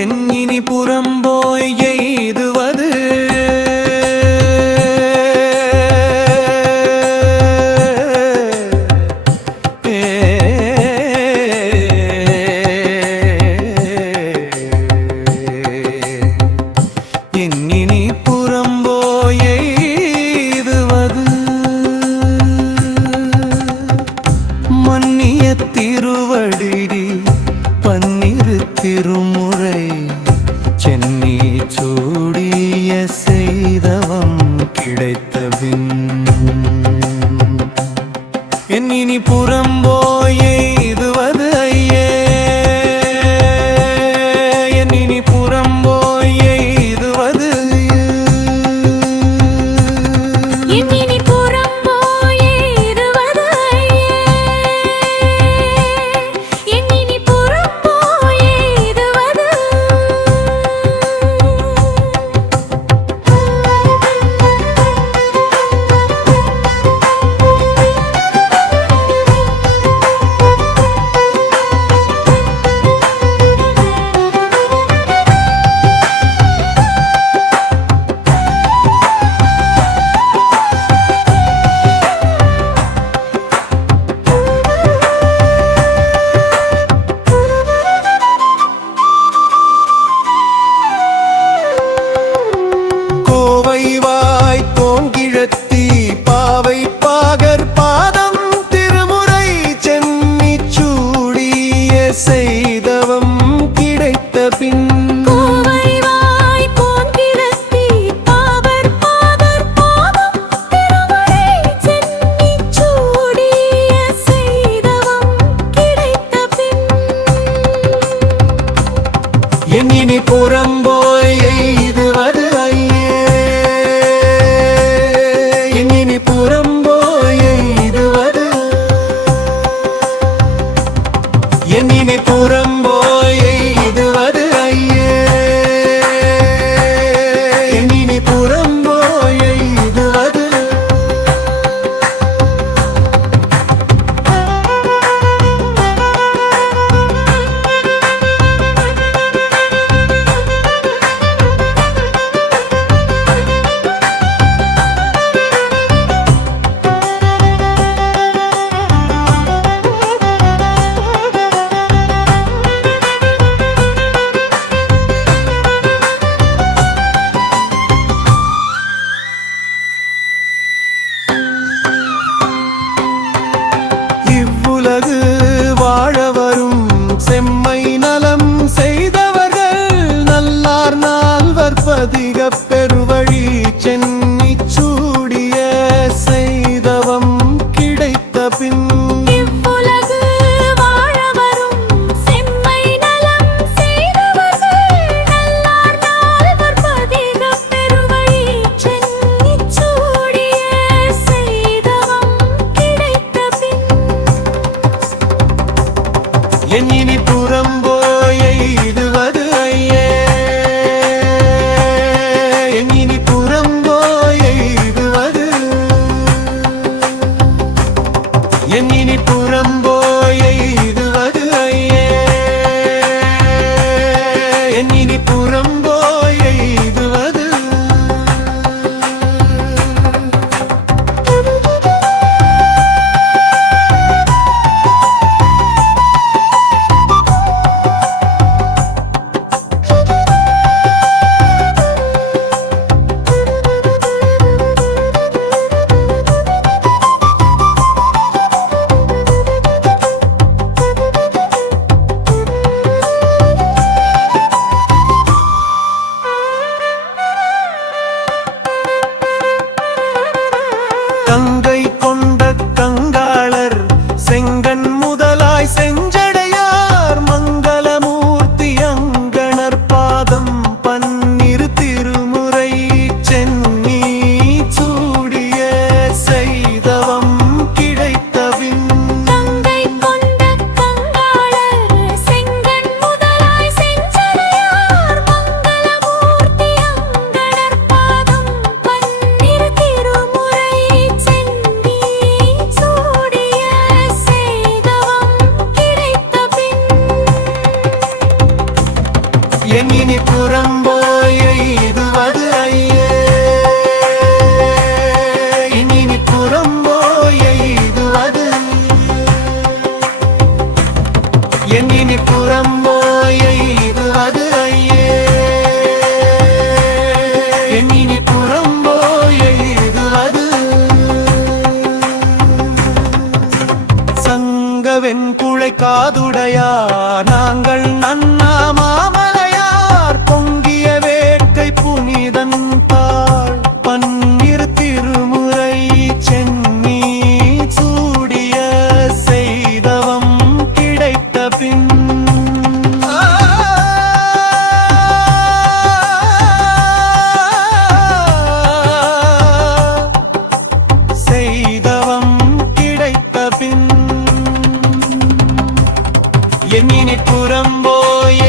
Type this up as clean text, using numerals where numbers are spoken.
என்னினி புறம்போய் எய்துவது என்னினி புறம்போய் எய்துவது மன்னிய திருவடி பன்னிரு திருமுறை சென்னி சூடிய செய்தவம் கிடைத்தபின் என்னினி புறம்போய் எய்துவது ஐயே என்னினி புறம்போய் எய்துவது என்னினி புறம்போய் எய்துவது ஐயே என்னினி புறம்போய் எய்துவது கோவைவாய் தோங்கிழத்தி பாவை பாகர் பாதம் திருமுறை சென்னி சூடிய செய்தவம் கிடைத்த பின் கோவைவாய் கோன்கிழத்தி பாவர் பாதர் பாதம் திருமுறை சென்னி சூடிய செய்தவம் கிடைத்த பின் என்னினி புறம்போய் எய்துவது ஐயே என்னினி புறம்போய் எய்துவது என்னினி புறம்போய் எய்துவது ஐயே என்னினி புறம்போய் எய்துவது இவ்வுலகு வாழ வரும் செம்மை நலம் செய்தவர்கள் நல்லார் நால்வர் பதிகப் பெருவழி சென்னி சூடிய செய்தவம் கிடைத்த பின் இவ்வுலகு வாழ வரும் செம்மை நலம் செய்தவர்கள் நல்லார் நால்வர் பதிகப் பெருவழி சென்னிச் சூடிய செய்தவம் கிடைத்த பின் என்னினி புறம்போய் எய்துவது ஐயே என்னினி புறம்போய் இனி புறம்போய இதுவது சங்கவென் குழை காதுடையா நாங்கள் நன்னா மாமலையார் பொங்கிய வேட்கை புனிதன் தாள் பன்னிரு திருமுறை சென்னி சூடிய செய்தவம் கிடைத்த பின் செய்தவம் கிடைத்த பின் என் இனி புறம்போய